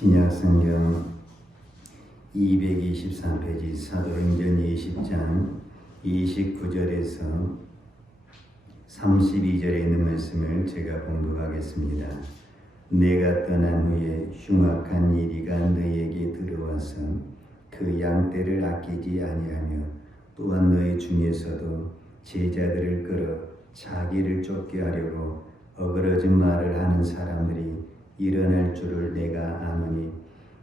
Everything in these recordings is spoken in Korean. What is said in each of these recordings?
신약성경 223페이지 사도행전 20장 29절에서 32절에 있는 말씀을 제가 봉독하겠습니다. 내가 떠난 후에 흉악한 이리가 너희에게 들어와서 그 양떼를 아끼지 아니하며 또한 너희 중에서도 제자들을 끌어 자기를 쫓게 하려고 어그러진 말을 하는 사람들이 일어날 줄을 내가 아노니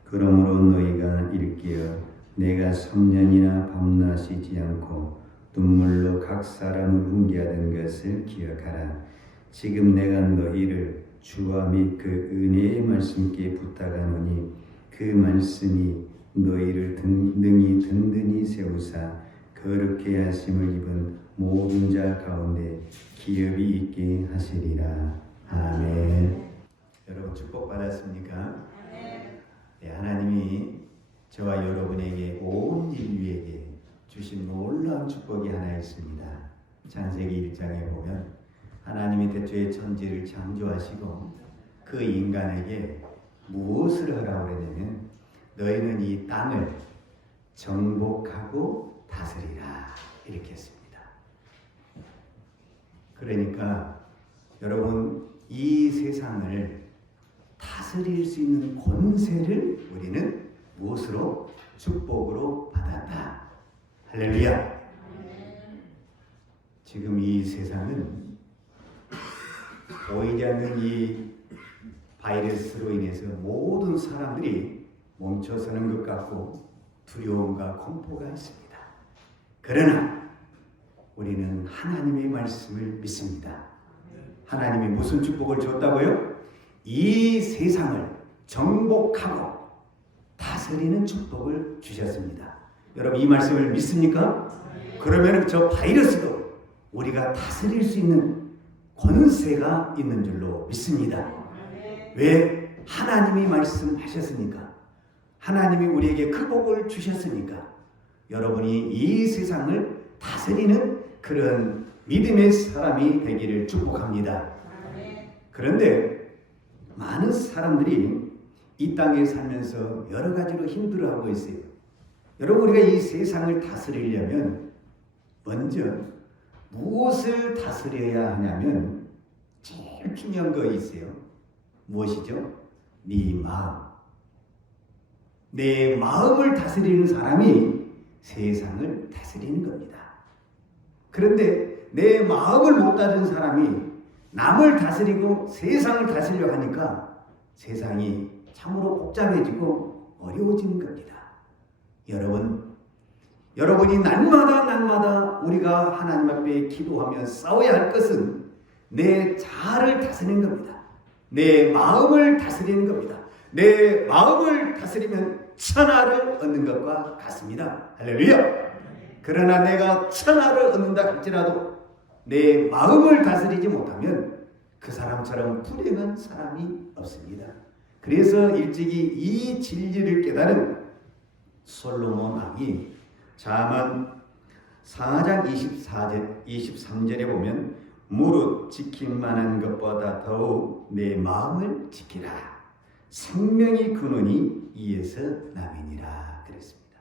그러므로 너희가 일깨어 내가 3년이나 밤낮 쉬지 않고 눈물로 각 사람을 훈계하던 것을 기억하라. 지금 내가 너희를 주와 및 그 은혜의 말씀께 부탁하노니 그 말씀이 너희를 능히 든든히 세우사 거룩케 하심을 입은 모든 자 가운데 기업이 있게 하시리라. 아멘. 여러분 축복받았습니까? 네, 하나님이 저와 여러분에게 온 인류에게 주신 놀라운 축복이 하나 있습니다. 창세기 1장에 보면 하나님이 태초에 천지를 창조하시고 그 인간에게 무엇을 하라고 그랬냐면 너희는 이 땅을 정복하고 다스리라 이렇게 했습니다. 그러니까 여러분 이 세상을 다스릴 수 있는 권세를 우리는 무엇으로? 축복으로 받았다. 할렐루야. 지금 이 세상은 보이지 않는 이 바이러스로 인해서 모든 사람들이 멈춰서는 것 같고 두려움과 공포가 있습니다. 그러나 우리는 하나님의 말씀을 믿습니다. 하나님이 무슨 축복을 줬다고요? 이 세상을 정복하고 다스리는 축복을 주셨습니다. 여러분 이 말씀을 믿습니까? 그러면 저 바이러스도 우리가 다스릴 수 있는 권세가 있는 줄로 믿습니다. 왜? 하나님이 말씀하셨으니까. 하나님이 우리에게 그 복을 주셨으니까. 여러분이 이 세상을 다스리는 그런 믿음의 사람이 되기를 축복합니다. 그런데 많은 사람들이 이 땅에 살면서 여러 가지로 힘들어하고 있어요. 여러분 우리가 이 세상을 다스리려면 먼저 무엇을 다스려야 하냐면 제일 중요한 거 있어요. 무엇이죠? 네 마음. 내 마음을 다스리는 사람이 세상을 다스리는 겁니다. 그런데 내 마음을 못 다스리는 사람이 남을 다스리고 세상을 다스리려 하니까 세상이 참으로 복잡해지고 어려워지는 겁니다. 여러분이 날마다 우리가 하나님 앞에 기도하며 싸워야 할 것은 내 자아를 다스리는 겁니다. 내 마음을 다스리는 겁니다. 내 마음을 다스리면 천하를 얻는 것과 같습니다. 할렐루야! 그러나 내가 천하를 얻는다 할지라도 내 마음을 다스리지 못하면 그 사람처럼 불행한 사람이 없습니다. 그래서 일찍이 이 진리를 깨달은 솔로몬 왕이 잠언 4장 23절에 보면 무릇 지킴만한 것보다 더욱 내 마음을 지키라. 생명이 근원이 이에서 남이니라 그랬습니다.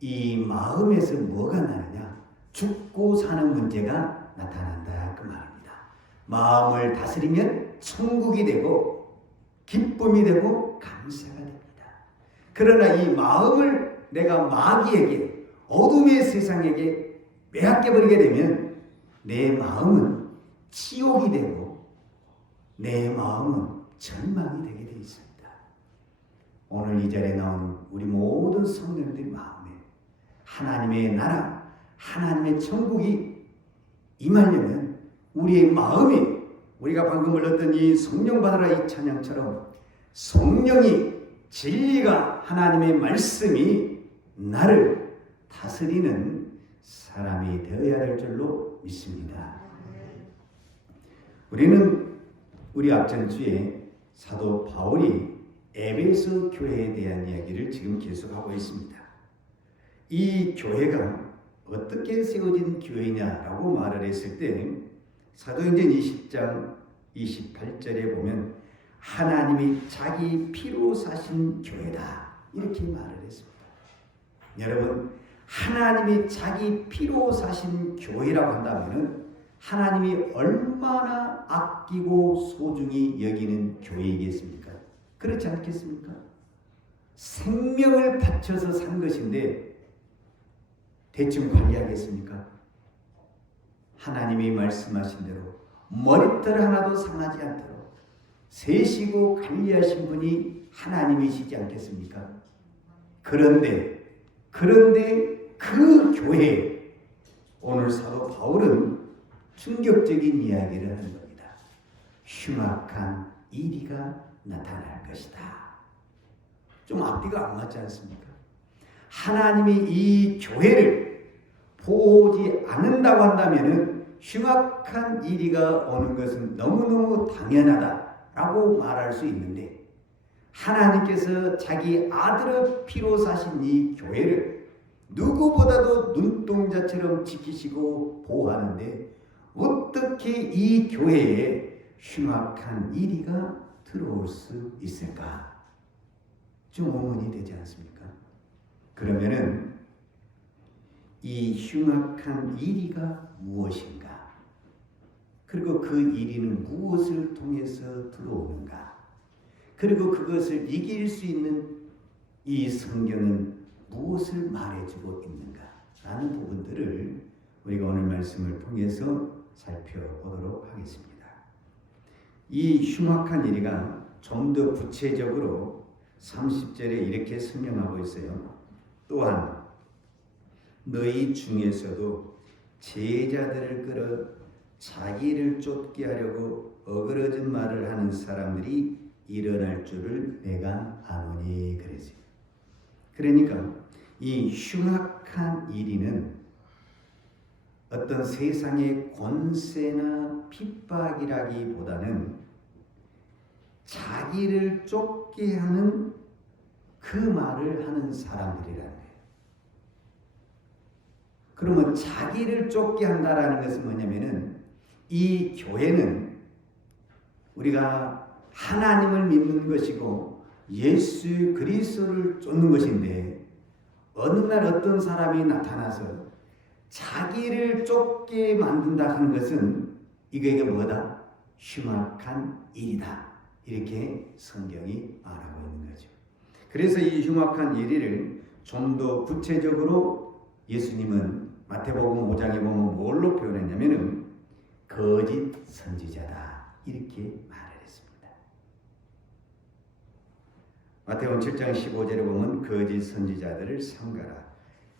이 마음에서 뭐가 나느냐? 죽고 사는 문제가 나타난다 그 말입니다. 마음을 다스리면 천국이 되고 기쁨이 되고 감사가 됩니다. 그러나 이 마음을 내가 마귀에게 어둠의 세상에게 빼앗겨버리게 되면 내 마음은 치욕이 되고 내 마음은 절망이 되게 되어 있습니다. 오늘 이 자리에 나온 우리 모든 성도님들 마음에 하나님의 나라 하나님의 천국이 임하려면 우리의 마음이 우리가 방금 불렀던 이 성령 받으라 이 찬양처럼 성령이 진리가 하나님의 말씀이 나를 다스리는 사람이 되어야 될 줄로 믿습니다. 우리는 우리 앞전 주에 사도 바울이 에베소 교회에 대한 이야기를 지금 계속하고 있습니다. 이 교회가 어떻게 세워진 교회냐라고 말을 했을 때 사도행전 20장 28절에 보면 하나님이 자기 피로 사신 교회다. 이렇게 말을 했습니다. 여러분, 하나님이 자기 피로 사신 교회라고 한다면 하나님이 얼마나 아끼고 소중히 여기는 교회이겠습니까? 그렇지 않겠습니까? 생명을 바쳐서 산 것인데 대충 관리하겠습니까? 하나님이 말씀하신 대로 머리털 하나도 상하지 않도록 세시고 관리하신 분이 하나님이시지 않겠습니까? 그런데 그 교회에 오늘 사도 바울은 충격적인 이야기를 하는 겁니다. 흉악한 이리가 나타날 것이다. 좀 앞뒤가 안 맞지 않습니까? 하나님이 이 교회를 보호하지 않는다고 한다면 흉악한 이리가 오는 것은 너무너무 당연하다라고 말할 수 있는데, 하나님께서 자기 아들의 피로 사신 이 교회를 누구보다도 눈동자처럼 지키시고 보호하는데 어떻게 이 교회에 흉악한 이리가 들어올 수 있을까? 좀 의문이 되지 않습니까? 그러면은 이 흉악한 이리가 무엇인가? 그리고 그 이리는 무엇을 통해서 들어오는가? 그리고 그것을 이길 수 있는 이 성경은 무엇을 말해주고 있는가? 라는 부분들을 우리가 오늘 말씀을 통해서 살펴보도록 하겠습니다. 이 흉악한 이리가 좀 더 구체적으로 30절에 이렇게 설명하고 있어요. 또한 너희 중에서도 제자들을 끌어 자기를 쫓게 하려고 어그러진 말을 하는 사람들이 일어날 줄을 내가 아노니 그랬어요. 그러니까 이 흉악한 이리는 어떤 세상의 권세나 핍박이라기보다는 자기를 쫓게 하는 그 말을 하는 사람들이라는 거예요. 그러면 자기를 쫓게 한다라는 것은 뭐냐면은 이 교회는 우리가 하나님을 믿는 것이고 예수 그리스도를 쫓는 것인데, 어느 날 어떤 사람이 나타나서 자기를 쫓게 만든다 하는 것은 이게 뭐다? 흉악한 일이다. 이렇게 성경이 말하고 있는 거죠. 그래서 이 흉악한 일을 좀 더 구체적으로 예수님은 마태복음 5장에 보면 뭘로 표현했냐면은 거짓 선지자다. 이렇게 말을 했습니다. 마태복음 7장 15절에 보면 거짓 선지자들을 삼가라.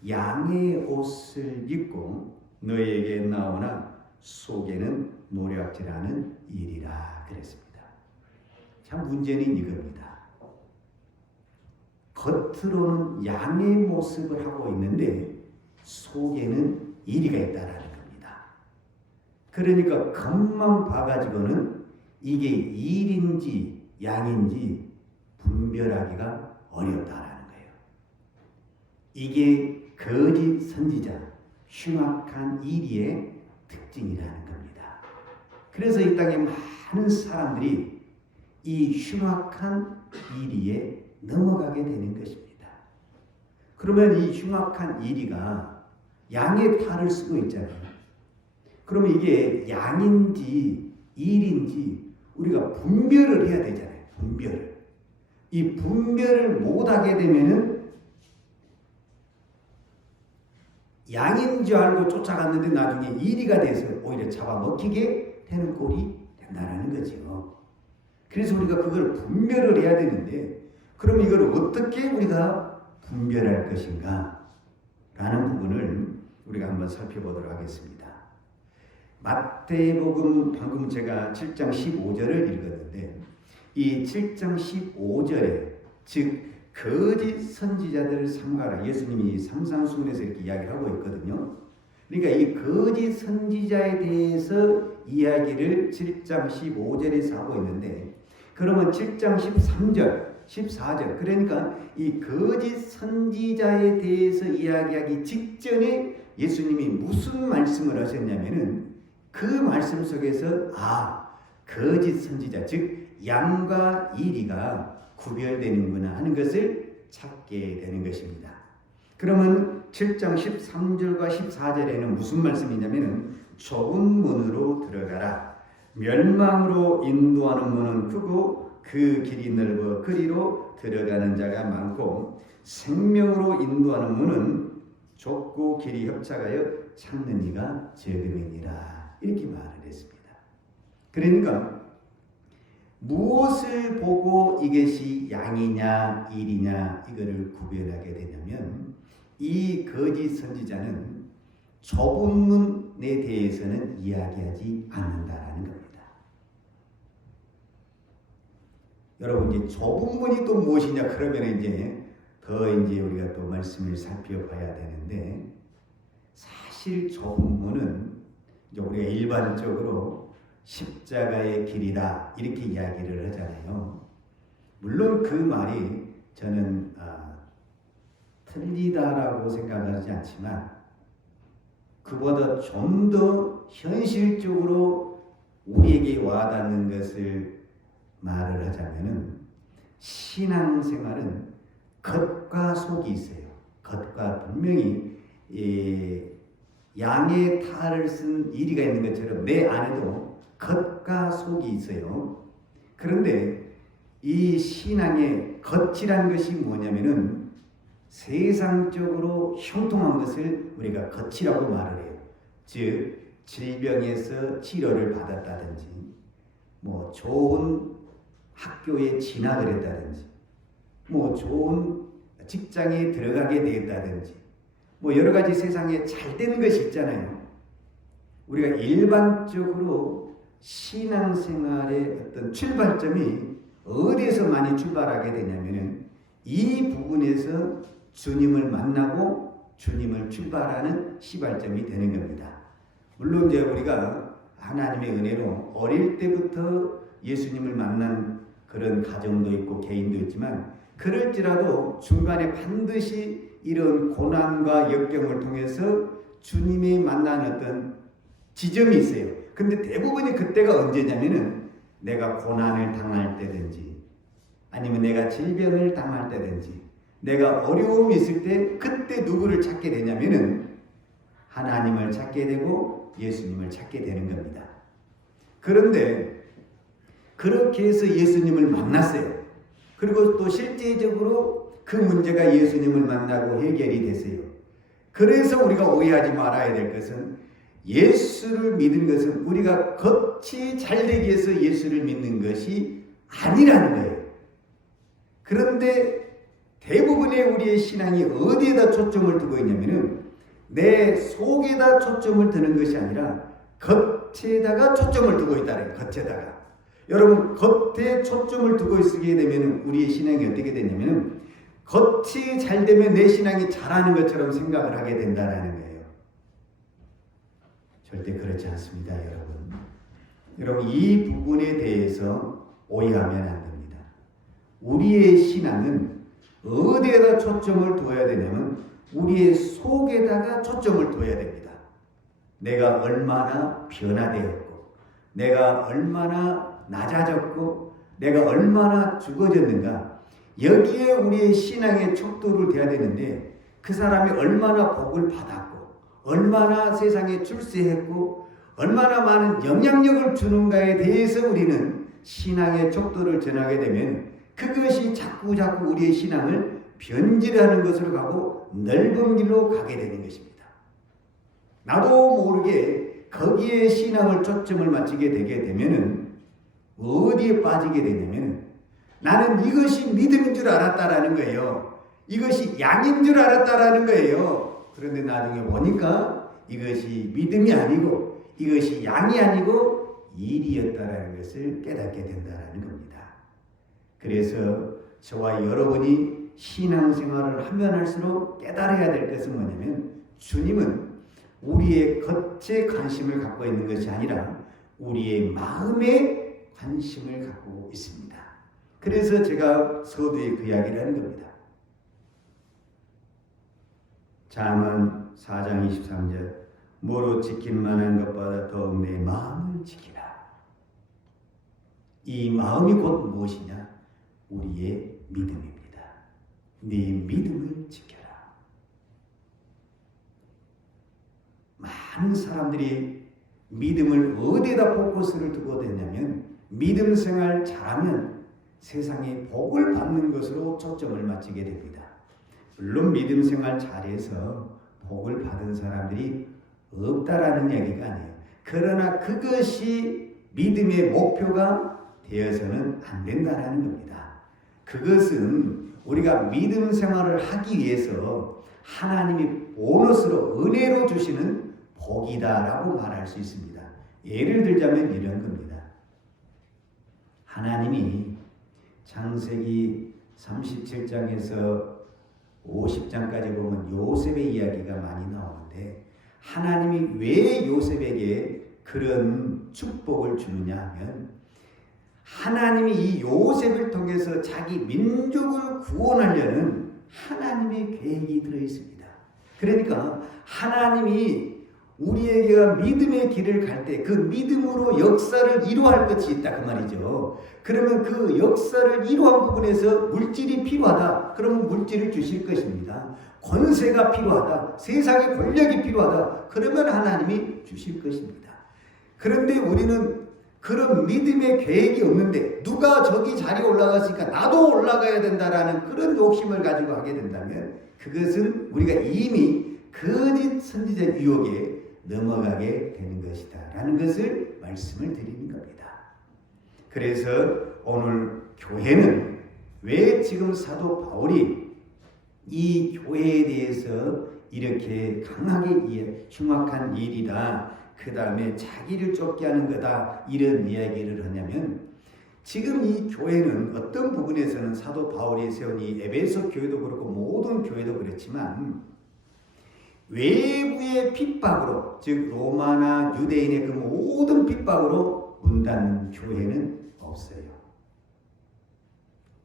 양의 옷을 입고 너에게 나오나 속에는 노략질하는 일이라 그랬습니다. 참 문제는 이겁니다. 겉으로는 양의 모습을 하고 있는데 속에는 이리가 있다라는 겁니다. 그러니까 겉만 봐가지고는 이게 일인지 양인지 분별하기가 어렵다라는 거예요. 이게 거짓 선지자, 흉악한 이리의 특징이라는 겁니다. 그래서 이 땅에 많은 사람들이 이 흉악한 이리에 넘어가게 되는 것입니다. 그러면 이 흉악한 이리가 양의 탈을 쓰고 있잖아요. 그러면 이게 양인지 일인지 우리가 분별을 해야 되잖아요. 분별을. 이 분별을 못하게 되면은 양인 줄 알고 쫓아갔는데 나중에 이리가 돼서 오히려 잡아먹히게 되는 꼴이 된다는 거죠. 그래서 우리가 그걸 분별을 해야 되는데, 그럼 이걸 어떻게 우리가 분별할 것인가? 라는 부분을 우리가 한번 살펴보도록 하겠습니다. 마태복음 방금 제가 7장 15절을 읽었는데, 이 7장 15절에 즉 거짓 선지자들을 삼가라. 예수님이 삼상수훈에서 이렇게 이야기를 하고 있거든요. 그러니까 이 거짓 선지자에 대해서 이야기를 7장 15절에서 하고 있는데, 그러면 7장 13절, 14절, 그러니까 이 거짓 선지자에 대해서 이야기하기 직전에 예수님이 무슨 말씀을 하셨냐면은 그 말씀 속에서 거짓 선지자, 즉 양과 이리가 구별되는구나 하는 것을 찾게 되는 것입니다. 그러면 7장 13절과 14절에는 무슨 말씀이냐면 좁은 문으로 들어가라. 멸망으로 인도하는 문은 크고 그 길이 넓어 그리로 들어가는 자가 많고 생명으로 인도하는 문은 좁고 길이 협착하여 찾는 이가 적음이니라. 이렇게 말을 했습니다. 그러니까 무엇을 보고 이것이 양이냐 일이냐 이거를 구별하게 되냐면 이 거짓 선지자는 좁은 문에 대해서는 이야기하지 않는다라는 겁니다. 여러분 이제 좁은 문이 또 무엇이냐 그러면 이제 우리가 또 말씀을 살펴봐야 되는데 사실 좁은 문은 이제 우리가 일반적으로 십자가의 길이다 이렇게 이야기를 하잖아요. 물론 그 말이 저는 틀리다라고 생각하지 않지만 그보다 좀 더 현실적으로 우리에게 와닿는 것을 말을 하자면은 신앙생활은 겉과 속이 있어요. 겉과 분명히 양의 탈을 쓴 이리가 있는 것처럼 내 안에도 겉과 속이 있어요. 그런데 이 신앙의 겉이란 것이 뭐냐면은 세상적으로 형통한 것을 우리가 겉이라고 말을 해요. 즉 질병에서 치료를 받았다든지 뭐 좋은 학교에 진학을 했다든지 뭐 좋은 직장에 들어가게 되었다든지 뭐 여러 가지 세상에 잘 되는 것이 있잖아요. 우리가 일반적으로 신앙생활의 어떤 출발점이 어디에서 많이 출발하게 되냐면은 이 부분에서 주님을 만나고 주님을 출발하는 시발점이 되는 겁니다. 물론 이제 우리가 하나님의 은혜로 어릴 때부터 예수님을 만난 그런 가정도 있고 개인도 있지만 그럴지라도 중간에 반드시 이런 고난과 역경을 통해서 주님이 만난 어떤 지점이 있어요. 근데 대부분이 그때가 언제냐면은 내가 고난을 당할 때든지 아니면 내가 질병을 당할 때든지 내가 어려움이 있을 때 그때 누구를 찾게 되냐면은 하나님을 찾게 되고 예수님을 찾게 되는 겁니다. 그런데 그렇게 해서 예수님을 만났어요. 그리고 또 실제적으로 그 문제가 예수님을 만나고 해결이 됐어요. 그래서 우리가 오해하지 말아야 될 것은 예수를 믿는 것은 우리가 겉이 잘 되기 위해서 예수를 믿는 것이 아니라는 거예요. 그런데 대부분의 우리의 신앙이 어디에다 초점을 두고 있냐면은 내 속에다 초점을 두는 것이 아니라 겉에다가 초점을 두고 있다는 거예요. 겉에다가. 여러분 겉에 초점을 두고 있게 되면 우리의 신앙이 어떻게 되냐면 겉이 잘 되면 내 신앙이 잘하는 것처럼 생각을 하게 된다는 거예요. 절대 그렇지 않습니다, 여러분. 여러분 이 부분에 대해서 오해하면 안 됩니다. 우리의 신앙은 어디에다 초점을 두어야 되냐면 우리의 속에다가 초점을 두어야 됩니다. 내가 얼마나 변화되었고 내가 얼마나 낮아졌고 내가 얼마나 죽어졌는가 여기에 우리의 신앙의 척도를 둬야 되는데 그 사람이 얼마나 복을 받았고 얼마나 세상에 출세했고 얼마나 많은 영향력을 주는가에 대해서 우리는 신앙의 척도를 전하게 되면 그것이 자꾸 우리의 신앙을 변질하는 것으로 가고 넓은 길로 가게 되는 것입니다. 나도 모르게 거기에 신앙을 초점을 맞추게 되게 되면은 어디에 빠지게 되냐면 나는 이것이 믿음인 줄 알았다라는 거예요. 이것이 양인 줄 알았다라는 거예요. 그런데 나중에 보니까 이것이 믿음이 아니고 이것이 양이 아니고 일이었다라는 것을 깨닫게 된다라는 겁니다. 그래서 저와 여러분이 신앙생활을 하면 할수록 깨달아야 될 것은 뭐냐면 주님은 우리의 겉에 관심을 갖고 있는 것이 아니라 우리의 마음에 관심을 갖고 있습니다. 그래서 제가 서두에 그 이야기를 하는 겁니다. 잠언 4장 23절 뭐로 지킬 만한 것보다 더욱 내 마음을 지키라. 이 마음이 곧 무엇이냐? 우리의 믿음입니다. 네 믿음을 지켜라. 많은 사람들이 믿음을 어디에다 포커스를 두고 되냐면 믿음 생활 잘하면 세상에 복을 받는 것으로 초점을 맞추게 됩니다. 물론 믿음 생활 잘해서 복을 받은 사람들이 없다라는 얘기가 아니에요. 그러나 그것이 믿음의 목표가 되어서는 안 된다라는 겁니다. 그것은 우리가 믿음 생활을 하기 위해서 하나님이 보너스로 은혜로 주시는 복이다라고 말할 수 있습니다. 예를 들자면 이런 겁니다. 하나님이 창세기 37장에서 50장까지 보면 요셉의 이야기가 많이 나오는데 하나님이 왜 요셉에게 그런 축복을 주느냐 하면 하나님이 이 요셉을 통해서 자기 민족을 구원하려는 하나님의 계획이 들어있습니다. 그러니까 하나님이 우리에게 믿음의 길을 갈 때 그 믿음으로 역사를 이루할 것이 있다 그 말이죠. 그러면 그 역사를 이루한 부분에서 물질이 필요하다. 그러면 물질을 주실 것입니다. 권세가 필요하다. 세상의 권력이 필요하다. 그러면 하나님이 주실 것입니다. 그런데 우리는 그런 믿음의 계획이 없는데 누가 저기 자리에 올라갔으니까 나도 올라가야 된다라는 그런 욕심을 가지고 하게 된다면 그것은 우리가 이미 거짓 선지자 유혹에 넘어가게 되는 것이다 라는 것을 말씀을 드리는 겁니다. 그래서 오늘 교회는 왜 지금 사도 바울이 이 교회에 대해서 이렇게 강하게 흉악한 일이다, 그 다음에 자기를 쫓게 하는 거다 이런 이야기를 하냐면 지금 이 교회는 어떤 부분에서는 사도 바울이 세운 이 에베소 교회도 그렇고 모든 교회도 그렇지만 외부의 핍박으로 즉 로마나 유대인의 그 모든 핍박으로 문 닫는 교회는 없어요.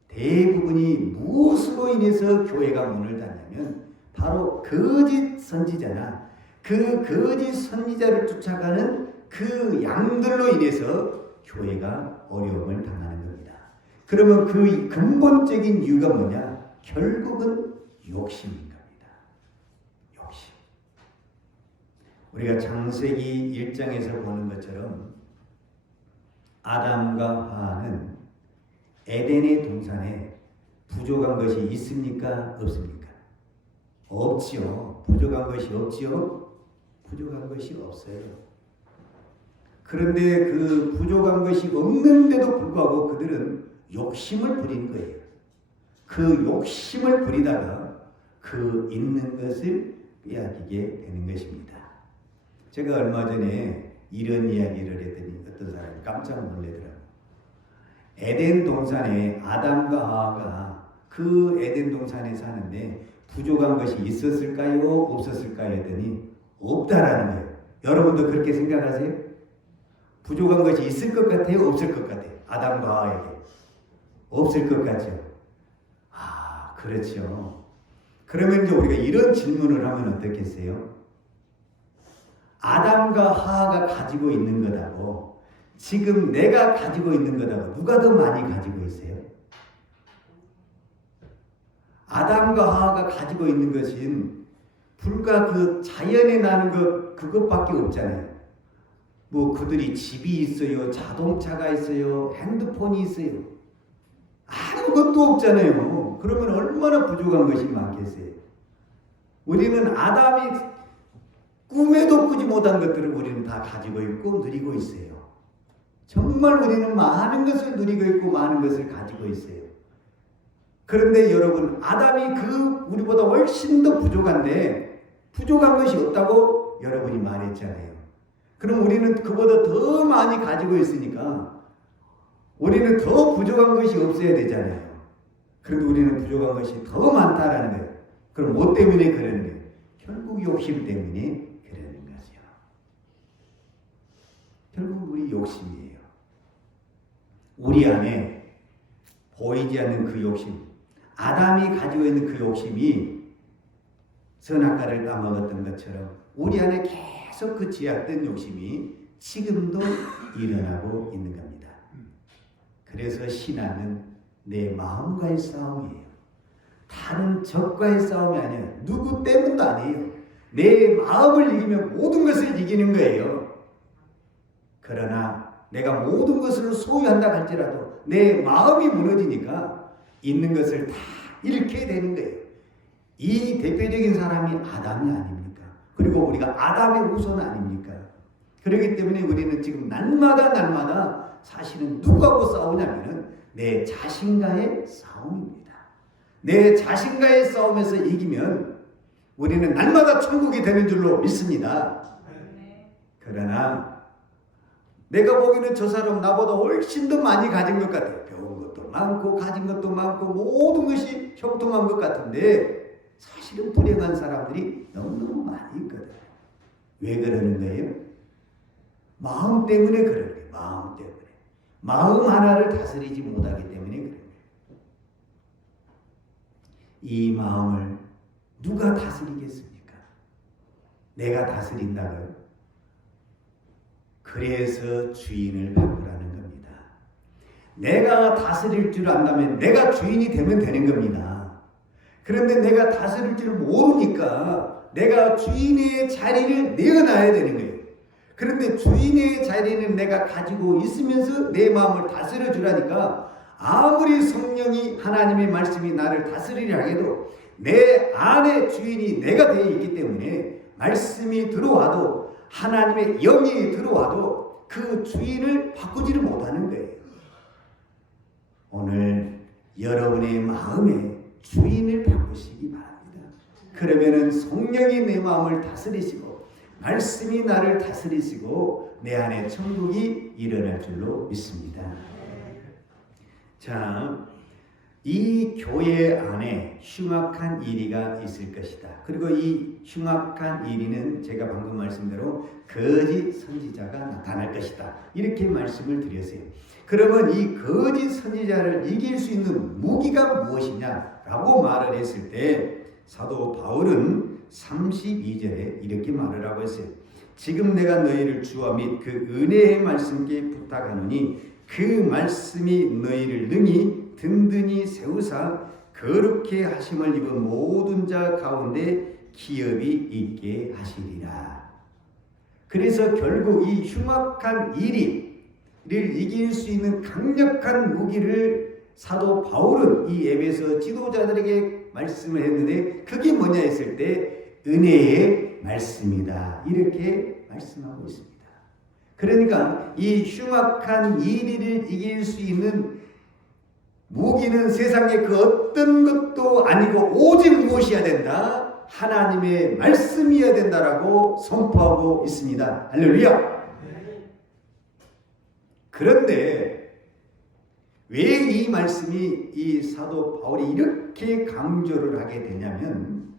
대부분이 무엇으로 인해서 교회가 문을 닫냐면 바로 거짓 선지자나 그 거짓 선지자를 쫓아가는 그 양들로 인해서 교회가 어려움을 당하는 겁니다. 그러면 그 근본적인 이유가 뭐냐? 결국은 욕심인 겁니다. 욕심. 우리가 창세기 1장에서 보는 것처럼 아담과 하와는 에덴의 동산에 부족한 것이 있습니까? 없습니까? 없지요. 부족한 것이 없지요. 부족한 것이 없어요. 그런데 그 부족한 것이 없는데도 불구하고 그들은 욕심을 부린 거예요. 그 욕심을 부리다가 그 있는 것을 빼앗기게 되는 것입니다. 제가 얼마 전에 이런 이야기를 했더니 어떤 사람이 깜짝 놀라더라고요. 에덴 동산에 아담과 하와가 그 에덴 동산에 사는데 부족한 것이 있었을까요? 없었을까요? 했더니 없다라는 거예요. 여러분도 그렇게 생각하세요? 부족한 것이 있을 것 같아요? 없을 것 같아요? 아담과 하와에게 없을 것 같죠? 아, 그렇죠. 그러면 이제 우리가 이런 질문을 하면 어떻겠어요? 아담과 하와가 가지고 있는 것하고 지금 내가 가지고 있는 것하고 누가 더 많이 가지고 있어요? 아담과 하와가 가지고 있는 것은 불과 그 자연에 나는 그것밖에 없잖아요. 뭐 그들이 집이 있어요, 자동차가 있어요, 핸드폰이 있어요. 아무것도 없잖아요. 그러면 얼마나 부족한 것이 많겠어요. 우리는 아담이 꿈에도 꾸지 못한 것들을 우리는 다 가지고 있고 누리고 있어요. 정말 우리는 많은 것을 누리고 있고 많은 것을 가지고 있어요. 그런데 여러분, 아담이 우리보다 훨씬 더 부족한데 부족한 것이 없다고 여러분이 말했잖아요. 그럼 우리는 그보다 더 많이 가지고 있으니까 우리는 더 부족한 것이 없어야 되잖아요. 그런데 우리는 부족한 것이 더 많다라는 거예요. 그럼 뭐 때문에 그러는 거예요? 결국 욕심 때문에 그러는 거죠. 결국 우리 욕심이에요. 우리 안에 보이지 않는 그 욕심, 아담이 가지고 있는 그 욕심이 선악과를 따먹었던 것처럼 우리 안에 계속 그 죄악된 욕심이 지금도 일어나고 있는 겁니다. 그래서 신앙은 내 마음과의 싸움이에요. 다른 적과의 싸움이 아니에요. 누구 때문도 아니에요. 내 마음을 이기면 모든 것을 이기는 거예요. 그러나 내가 모든 것을 소유한다 할지라도 내 마음이 무너지니까 있는 것을 다 잃게 되는 거예요. 이 대표적인 사람이 아담이 아닙니까? 그리고 우리가 아담의 후손 아닙니까? 그렇기 때문에 우리는 지금 날마다 사실은 누구하고 싸우냐면은 내 자신과의 싸움입니다. 내 자신과의 싸움에서 이기면 우리는 날마다 천국이 되는 줄로 믿습니다. 그러나 내가 보기에는 저 사람 나보다 훨씬 더 많이 가진 것 같아요. 배운 것도 많고 가진 것도 많고 모든 것이 형통한 것 같은데 사실은 불행한 사람들이 너무너무 많이 있거든요. 왜 그러는 거예요? 마음 때문에 그러는 거예요. 마음 때문에. 마음 하나를 다스리지 못하기 때문에 그래요. 이 마음을 누가 다스리겠습니까? 내가 다스린다고요? 그래서 주인을 바꾸라는 겁니다. 내가 다스릴 줄 안다면 내가 주인이 되면 되는 겁니다. 그런데 내가 다스릴 줄 모르니까 내가 주인의 자리를 내어놔야 되는 거예요. 그런데 주인의 자리는 내가 가지고 있으면서 내 마음을 다스려 주라니까 아무리 성령이 하나님의 말씀이 나를 다스리려 하게도 내 안에 주인이 내가 되어 있기 때문에 말씀이 들어와도 하나님의 영이 들어와도 그 주인을 바꾸지를 못하는 거예요. 오늘 여러분의 마음에 주인을 바꾸시기 바랍니다. 그러면은 성령이 내 마음을 다스리시고 말씀이 나를 다스리시고 내 안에 천국이 일어날 줄로 믿습니다. 자, 이 교회 안에 흉악한 일이가 있을 것이다. 그리고 이 흉악한 일이는 제가 방금 말씀대로 거짓 선지자가 나타날 것이다. 이렇게 말씀을 드렸어요. 그러면 이 거짓 선지자를 이길 수 있는 무기가 무엇이냐라고 말을 했을 때 사도 바울은 32절에 이렇게 말을 하고 있어요. 지금 내가 너희를 주와 및 그 은혜의 말씀께 부탁하노니 그 말씀이 너희를 능히 든든히 세우사 거룩해 하심을 입은 모든 자 가운데 기업이 있게 하시리라. 그래서 결국 이 흉악한 일을 이길 수 있는 강력한 무기를 사도 바울은 이 에베소 지도자들에게 말씀을 했는데 그게 뭐냐 했을 때 은혜의 말씀이다. 이렇게 말씀하고 있습니다. 그러니까 이 흉악한 일을 이길 수 있는 무기는 세상의 그 어떤 것도 아니고 오직 무엇이어야 된다? 하나님의 말씀이어야 된다라고 선포하고 있습니다. 할렐루야. 그런데 왜 이 말씀이 이 사도 바울이 이렇게 강조를 하게 되냐면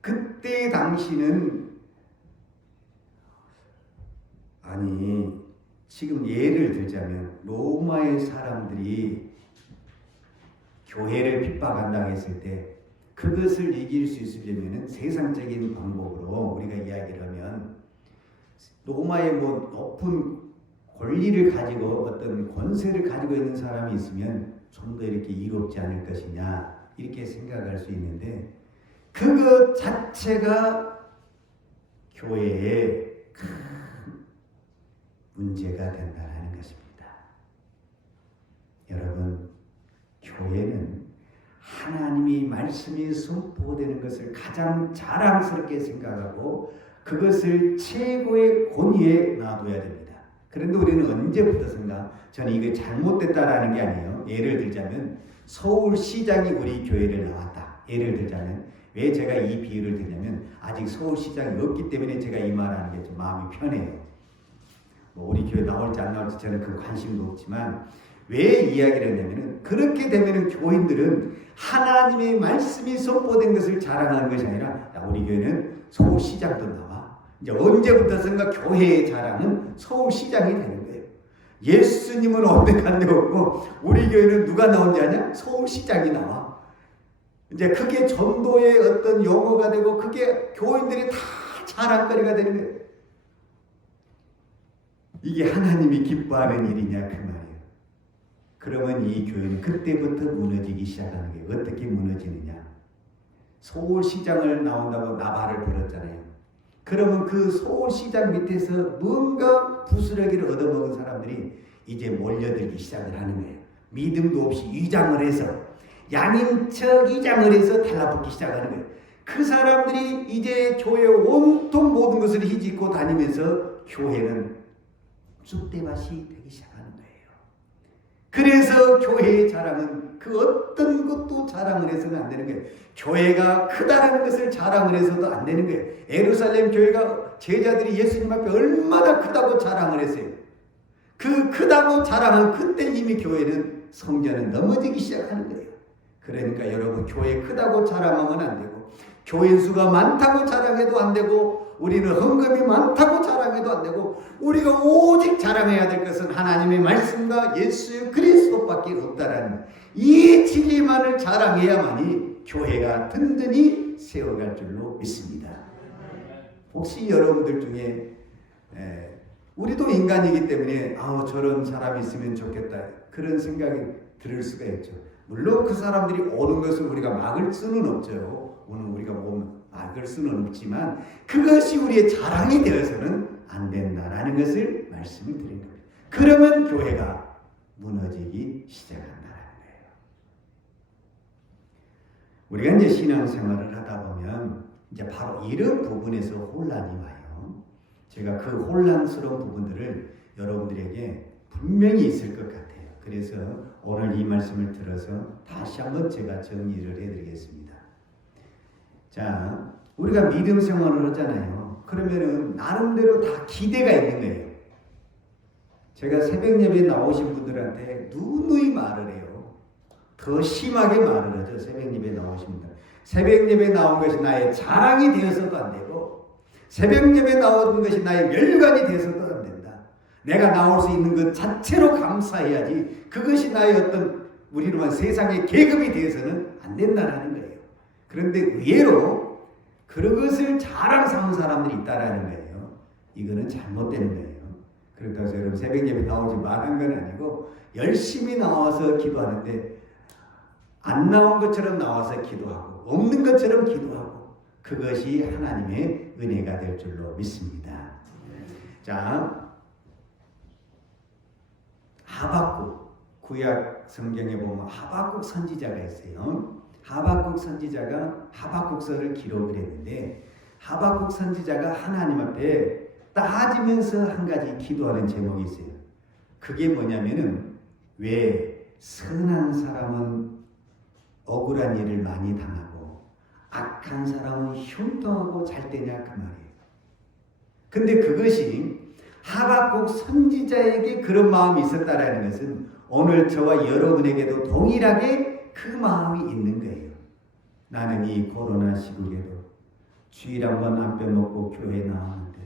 그때 당시는 아니 지금 예를 들자면 로마의 사람들이 교회를 핍박한다고 했을 때 그것을 이길 수 있으려면 세상적인 방법으로 우리가 이야기를 하면 로마의 뭐 높은 권리를 가지고 어떤 권세를 가지고 있는 사람이 있으면 좀 더 이렇게 이롭지 않을 것이냐 이렇게 생각할 수 있는데 그것 자체가 교회에 큰 문제가 된다는 것입니다. 여러분, 교회는 하나님이 말씀이 선포되는 것을 가장 자랑스럽게 생각하고 그것을 최고의 권위에 놔둬야 됩니다. 그런데 우리는 언제부터선가 저는 이게 잘못됐다라는 게 아니에요. 예를 들자면 서울시장이 우리 교회를 나왔다. 예를 들자면 왜 제가 이 비유를 드냐면 아직 서울시장이 없기 때문에 제가 이 말하는 게 좀 마음이 편해요. 뭐 우리 교회 나올지 안 나올지 저는 그 관심도 없지만 왜 이야기를 했냐면 그렇게 되면 교인들은 하나님의 말씀이 선포된 것을 자랑하는 것이 아니라 야, 우리 교회는 서울시장도 나와. 이제 언제부터선가 교회의 자랑은 서울시장이 되는 거예요. 예수님은 어디 간 데 없고 우리 교회는 누가 나온지 아냐? 서울시장이 나와. 이제 그게 전도의 어떤 용어가 되고 그게 교인들이 다 자랑거리가 되는 거예요. 이게 하나님이 기뻐하는 일이냐 그 말이에요. 그러면 이 교회는 그때부터 무너지기 시작하는 거예요. 어떻게 무너지느냐? 서울시장을 나온다고 나발을 불었잖아요. 그러면 그 서울시장 밑에서 뭔가 부스러기를 얻어먹은 사람들이 이제 몰려들기 시작을 하는 거예요. 믿음도 없이 위장을 해서 양인 척 위장을 해서 달라붙기 시작하는 거예요. 그 사람들이 이제 교회 온통 모든 것을 휘짓고 다니면서 교회는 쑥대밭이 되기 시작하는 거예요. 그래서 교회의 자랑은 그 어떤 것도 자랑을 해서는 안 되는 거예요. 교회가 크다라는 것을 자랑을 해서도 안 되는 거예요. 예루살렘 교회가 제자들이 예수님 앞에 얼마나 크다고 자랑을 했어요. 그 크다고 자랑한 그때 이미 교회는 성전은 넘어지기 시작하는 거예요. 그러니까 여러분 교회 크다고 자랑하면 안 되고 교인 수가 많다고 자랑해도 안 되고 우리는 헌금이 많다고 자랑해도 안 되고 우리가 오직 자랑해야 될 것은 하나님의 말씀과 예수 그리스도밖에 없다라는 이 진리만을 자랑해야만이 교회가 든든히 세워갈 줄로 믿습니다. 혹시 여러분들 중에 우리도 인간이기 때문에 저런 사람이 있으면 좋겠다 그런 생각이 들을 수가 있죠. 물론 그 사람들이 오는 것을 우리가 막을 수는 없죠. 오늘 우리가 막을 수는 없지만 그것이 우리의 자랑이 되어서는 안 된다라는 것을 말씀을 드린 겁니다. 그러면 교회가 무너지기 시작한다는 거예요. 우리가 이제 신앙생활을 하다 보면 이제 바로 이런 부분에서 혼란이 와요. 제가 그 혼란스러운 부분들을 여러분들에게 분명히 있을 것 같아요. 그래서 오늘 이 말씀을 들어서 다시 한번 제가 정리를 해드리겠습니다. 자, 우리가 믿음 생활을 하잖아요. 그러면은 나름대로 다 기대가 있는 거예요. 제가 새벽 예배에 나오신 분들한테 누누이 말을 해요. 더 심하게 말을 하죠. 새벽 예배에 나오신 분들. 새벽 예배에 나온 것이 나의 자랑이 되어서도 안 되고 새벽 예배에 나온 것이 나의 멸관이 되어서도 안 된다. 내가 나올 수 있는 것 자체로 감사해야지 그것이 나의 어떤 우리로만 세상의 계급이 되어서는 안 된다는 거예요. 그런데 의외로 그것을 자랑 삼은 사람들이 있다라는 거예요. 이거는 잘못되는 거예요. 그렇다고 해서 여러분 새벽 예배 나오지 말한 건 아니고 열심히 나와서 기도하는데 안 나온 것처럼 나와서 기도하고 없는 것처럼 기도하고 그것이 하나님의 은혜가 될 줄로 믿습니다. 자, 하박국 구약 성경에 보면 하박국 선지자가 있어요. 하박국 선지자가 하박국서를 기록을 했는데 하박국 선지자가 하나님 앞에 따지면서 한 가지 기도하는 제목이 있어요. 그게 뭐냐면은 왜 선한 사람은 억울한 일을 많이 당하고 악한 사람은 흉통하고 잘 되냐 그 말이에요. 근데 그것이 하박국 선지자에게 그런 마음이 있었다라는 것은 오늘 저와 여러분에게도 동일하게 그 마음이 있는 거예요. 나는 이 코로나 시국에도 주일 한번 안 빼먹고 교회 나오는데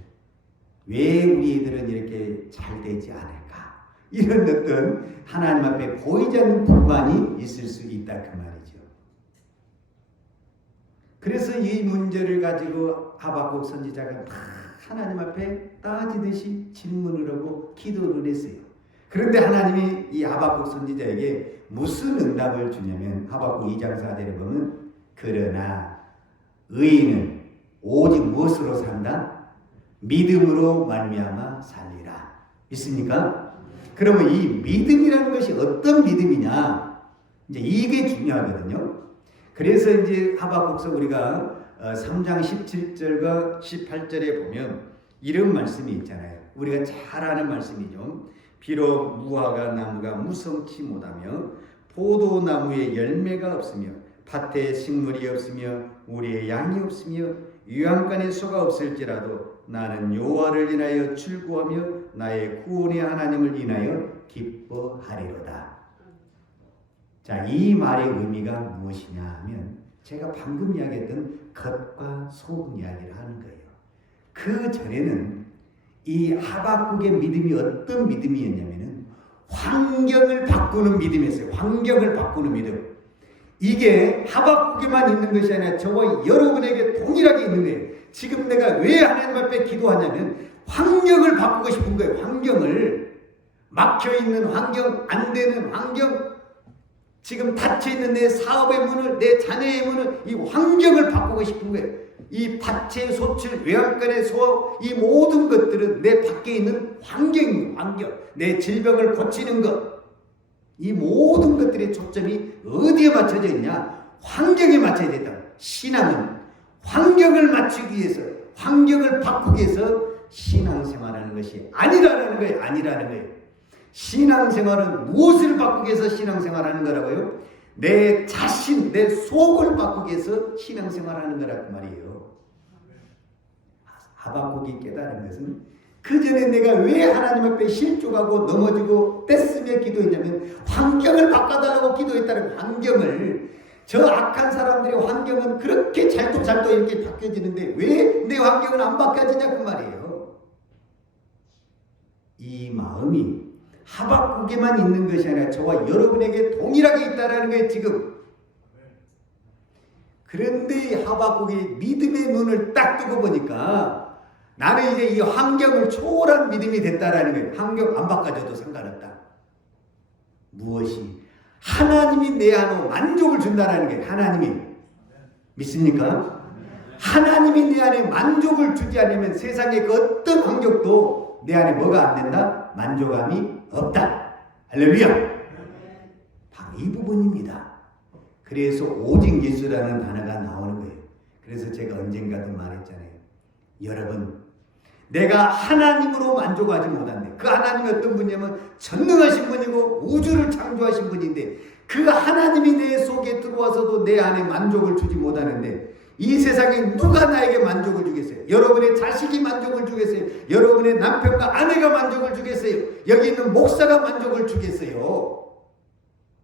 왜 우리들은 이렇게 잘 되지 않을까? 이런 어떤 하나님 앞에 보이지 않는 불만이 있을 수 있다 그 말이죠. 그래서 이 문제를 가지고 하박국 선지자가 막 하나님 앞에 따지듯이 질문을 하고 기도를 했어요. 그런데 하나님이 이 하박국 선지자에게 무슨 응답을 주냐면 하박국 2장 4절에 보면 그러나 의인은 오직 무엇으로 산다? 믿음으로 말미암아 살리라. 믿습니까? 그러면 이 믿음이라는 것이 어떤 믿음이냐? 이제 이게 중요하거든요. 그래서 이제 하박국서 우리가 3장 17절과 18절에 보면 이런 말씀이 있잖아요. 우리가 잘 아는 말씀이죠. 비록 무화과 나무가 무성치 못하며 포도나무에 열매가 없으며 밭에 식물이 없으며 우리의 양이 없으며 유황간에 소가 없을지라도 나는 여호와를 인하여 즐거워하며 나의 구원의 하나님을 인하여 기뻐하리로다. 자, 이 말의 의미가 무엇이냐 하면 제가 방금 이야기했던 겉과 속 이야기를 하는 거예요. 그 전에는 이 하박국의 믿음이 어떤 믿음이었냐면은 환경을 바꾸는 믿음이었어요. 환경을 바꾸는 믿음. 이게 하박국에만 있는 것이 아니라 저와 여러분에게 동일하게 있는 거예요. 지금 내가 왜 하나님 앞에 기도하냐면 환경을 바꾸고 싶은 거예요. 환경을. 막혀있는 환경, 안 되는 환경, 지금 닫혀있는 내 사업의 문을, 내 자녀의 문을, 이 환경을 바꾸고 싶은 거예요. 이 파체, 소출, 외양간의 소화, 이 모든 것들은 내 밖에 있는 환경, 내 질병을 고치는 것, 이 모든 것들의 초점이 어디에 맞춰져 있냐? 환경에 맞춰야 된다. 신앙은 환경을 맞추기 위해서, 환경을 바꾸기 위해서 신앙생활하는 것이 아니라는 거예요. 신앙생활은 무엇을 바꾸기 위해서 신앙생활하는 거라고요? 내 자신, 내 속을 바꾸기 위해서 신앙생활하는 거라고 말이에요. 하박국이 깨달은 것은 그 전에 내가 왜 하나님 앞에 실족하고 넘어지고 떼쓰며 기도했냐면 환경을 바꿔달라고 기도했다는 환경을. 저 악한 사람들의 환경은 그렇게 잘도 이렇게 바뀌어지는데 왜 내 환경은 안 바뀌어지냐 그 말이에요. 이 마음이 하박국에만 있는 것이 아니라 저와 여러분에게 동일하게 있다라는 거예요 지금. 그런데 하박국이 믿음의 눈을 딱 뜨고 보니까 나는 이제 이 환경을 초월한 믿음이 됐다라는 거예요. 환경 안 바꿔줘도 상관없다. 무엇이? 하나님이 내 안으로 만족을 준다라는 거예요. 하나님이. 믿습니까? 하나님이 내 안에 만족을 주지 않으면 세상의 그 어떤 환경도 내 안에 뭐가 안 된다? 만족함이 없다. 할렐루야. 바로 이 부분입니다. 그래서 오직 예수라는 단어가 나오는 거예요. 그래서 제가 언젠가도 말했잖아요. 여러분, 내가 하나님으로 만족하지 못한데 그 하나님이 어떤 분이냐면 전능하신 분이고 우주를 창조하신 분인데 그 하나님이 내 속에 들어와서도 내 안에 만족을 주지 못하는데 이 세상에 누가 나에게 만족을 주겠어요? 여러분의 자식이 만족을 주겠어요? 여러분의 남편과 아내가 만족을 주겠어요? 여기 있는 목사가 만족을 주겠어요?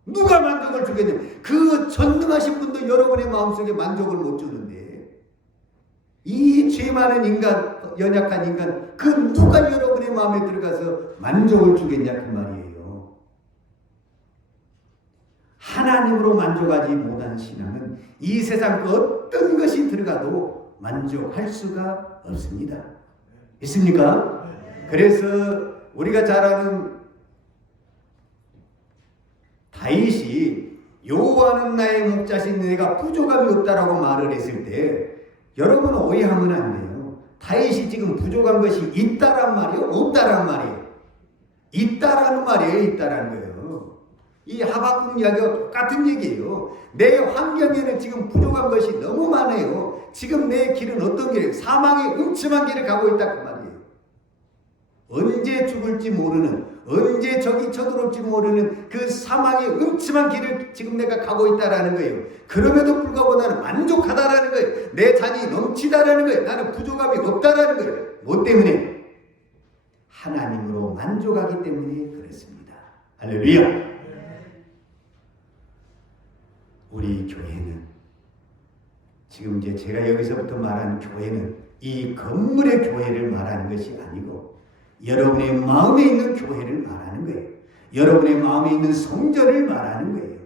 누가 만족을 주겠냐? 그 전능하신 분도 여러분의 마음속에 만족을 못 주는데 이 죄 많은 인간, 연약한 인간, 그 누가 여러분의 마음에 들어가서 만족을 주겠냐 그 말이에요. 하나님으로 만족하지 못한 신앙은 이 세상 그 어떤 것이 들어가도 만족할 수가 없습니다. 있습니까? 그래서 우리가 잘 아는 다윗이 여호와는 나의 목자신 내가 부족함이 없다라고 말을 했을 때 여러분 오해하면 안 돼요. 다윗이 지금 부족한 것이 있다란 말이에요? 없다란 말이에요? 있다라는 말이에요? 있다라는 거예요. 이 하박국 이야기와 똑같은 얘기예요. 내 환경에는 지금 부족한 것이 너무 많아요. 지금 내 길은 어떤 길이에요? 사망의 음침한 길을 가고 있다 그 말이에요. 언제 죽을지 모르는, 언제 적이 쳐들어올지 모르는 그 사망의 음침한 길을 지금 내가 가고 있다라는 거예요. 그럼에도 불구하고 나는 만족하다라는 거예요. 내 잔이 넘치다라는 거예요. 나는 부족함이 없다라는 거예요. 뭐 때문에? 하나님으로 만족하기 때문에 그렇습니다. 할렐루야. 우리 교회는 지금 이제 제가 여기서부터 말하는 교회는 이 건물의 교회를 말하는 것이 아니고 여러분의 마음에 있는 교회를 말하는 거예요. 여러분의 마음에 있는 성전을 말하는 거예요.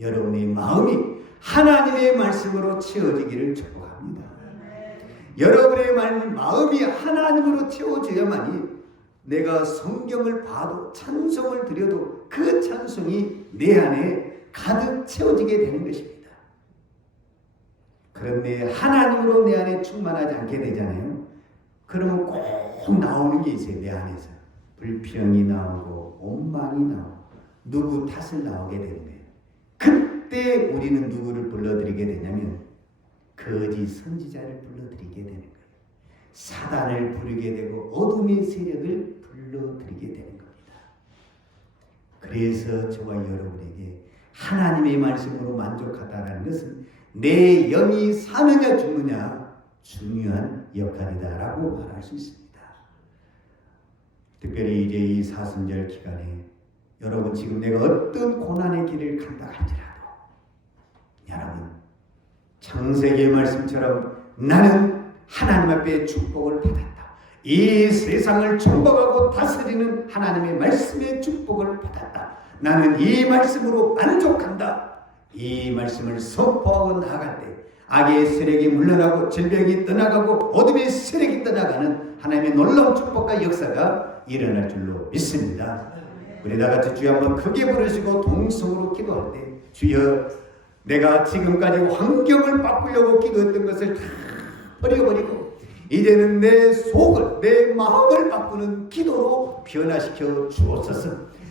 여러분의 마음이 하나님의 말씀으로 채워지기를 축복합니다. 여러분의 마음이 하나님으로 채워져야만이 내가 성경을 봐도 찬송을 드려도 그 찬송이 내 안에 가득 채워지게 되는 것입니다. 그런데 하나님으로 내 안에 충만하지 않게 되잖아요. 그러면 꼭 나오는 게 있어요. 내 안에서 불평이 나오고 원망이 나오고 누구 탓을 나오게 되는 거예요. 그때 우리는 누구를 불러들이게 되냐면 거짓 선지자를 불러들이게 되는 거예요. 사단을 부르게 되고 어둠의 세력을 불러들이게 되는 겁니다. 그래서 저와 여러분에게 하나님의 말씀으로 만족하다라는 것은 내 영이 사느냐 죽느냐 중요한 역할이다라고 말할 수 있습니다. 특별히 이제 이 사순절 기간에 여러분 지금 내가 어떤 고난의 길을 간다 할지라도 여러분 창세기의 말씀처럼 나는 하나님 앞에 축복을 받았다. 이 세상을 축복하고 다스리는 하나님의 말씀의 축복을 받았다. 나는 이 말씀으로 만족한다. 이 말씀을 선포하고 나아갈 때 악의 세력이 물러나고 질병이 떠나가고 어둠의 세력이 떠나가는 하나님의 놀라운 축복과 역사가 일어날 줄로 믿습니다. 우리 다 같이 주여 한번 크게 부르시고 동성으로 기도할 때, 주여 내가 지금까지 환경을 바꾸려고 기도했던 것을 다 버려버리고 이제는 내 속을, 내 마음을 바꾸는 기도로 변화시켜 주옵소서.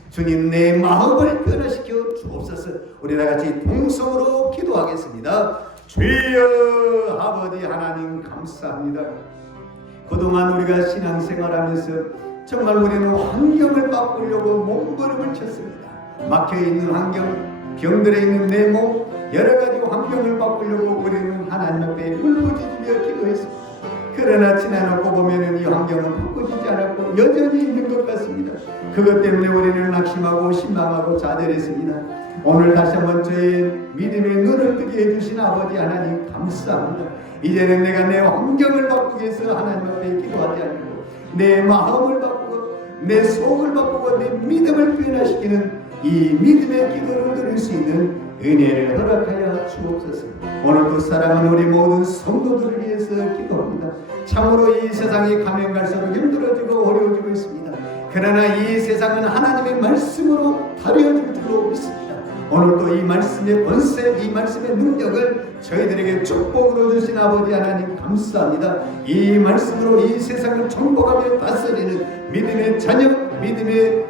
주님, 내 마음을 변화시켜 주옵소서. 우리 다 같이 동성으로 기도하겠습니다. 주여 아버지 하나님 감사합니다. 그동안 우리가 신앙생활하면서 정말 우리는 환경을 바꾸려고 몸부림을 쳤습니다. 막혀있는 환경, 병들어 있는 내 몸, 여러 가지 환경을 바꾸려고 우리는 하나님 앞에 울부짖으며 기도했습니다. 그러나 지나놓고 보면은 이 환경은 바꿔지지 않았고 여전히 있는 것 같습니다. 그것 때문에 우리는 낙심하고 실망하고 좌절했습니다. 오늘 다시 한번 저의 믿음의 눈을 뜨게 해주신 아버지 하나님 감사합니다. 이제는 내가 내 환경을 바꾸기 위해서 하나님 앞에 기도하지 않고 내 마음을 바꾸고 내 속을 바꾸고 내 믿음을 변화시키는 이 믿음의 기도를 드릴 수 있는 은혜를 허락하여 주옵소서. 오늘도 사랑하는 우리 모든 성도들을 위해서 기도합니다. 참으로 이 세상이 가면 갈수록 힘들어지고 어려워지고 있습니다. 그러나 이 세상은 하나님의 말씀으로 다려질 줄로 믿습니다. 오늘도 이 말씀의 권세, 이 말씀의 능력을 저희들에게 축복으로 주신 아버지 하나님 감사합니다. 이 말씀으로 이 세상을 정복하며 다스리는 믿음의 자녀, 믿음의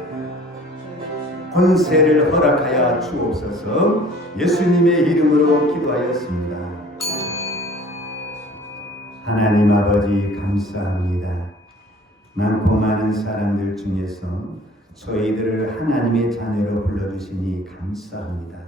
권세를 허락하여 주옵소서. 예수님의 이름으로 기도하였습니다. 하나님 아버지 감사합니다. 많고 많은 사람들 중에서 저희들을 하나님의 자녀로 불러주시니 감사합니다.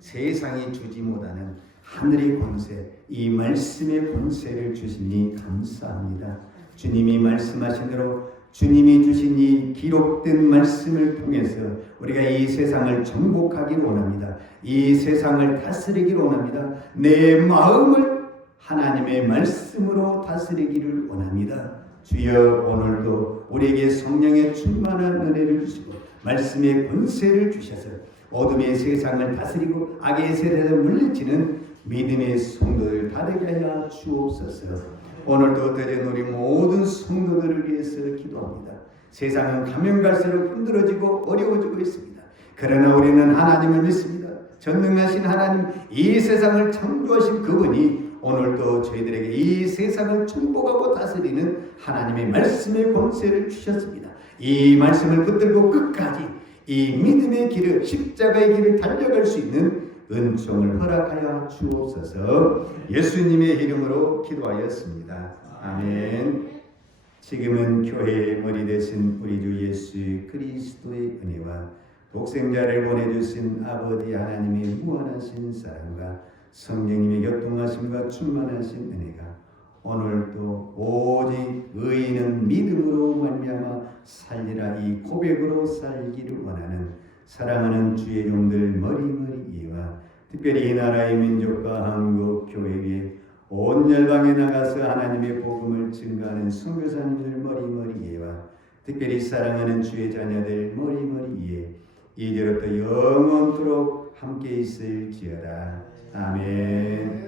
세상이 주지 못하는 하늘의 권세, 이 말씀의 권세를 주시니 감사합니다. 주님이 말씀하신 대로 주님이 주신 이 기록된 말씀을 통해서 우리가 이 세상을 정복하기를 원합니다. 이 세상을 다스리기를 원합니다. 내 마음을 하나님의 말씀으로 다스리기를 원합니다. 주여 오늘도 우리에게 성령의 충만한 은혜를 주시고 말씀의 권세를 주셔서 어둠의 세상을 다스리고 악의 세대를 물리치는 믿음의 성도들 다 되게 하여 주옵소서. 오늘도 드린 우리 모든 성도들을 위해서 기도합니다. 세상은 가면 갈수록 힘들어지고 어려워지고 있습니다. 그러나 우리는 하나님을 믿습니다. 전능하신 하나님, 이 세상을 창조하신 그분이 오늘도 저희들에게 이 세상을 정복하고 다스리는 하나님의 말씀의 권세를 주셨습니다. 이 말씀을 붙들고 끝까지 이 믿음의 길을, 십자가의 길을 달려갈 수 있는 은총을 허락하여 주옵소서. 예수님의 이름으로 기도하였습니다. 아멘. 지금은 교회의 머리 되신 우리 주 예수 그리스도의 은혜와 독생자를 보내주신 아버지 하나님의 무한하신 사랑과 성령님의 교통하심과 충만하신 은혜가 오늘도 오직 의인은 믿음으로 말미암아 살리라 이 고백으로 살기를 원하는 사랑하는 주의 종들 머리머리 이해와 특별히 이 나라의 민족과 한국 교회에 온 열방에 나가서 하나님의 복음을 증거하는 선교사님들 머리머리 이해와 특별히 사랑하는 주의 자녀들 머리머리 이해 이제부터 영원토록 함께 있을지어다. 아멘.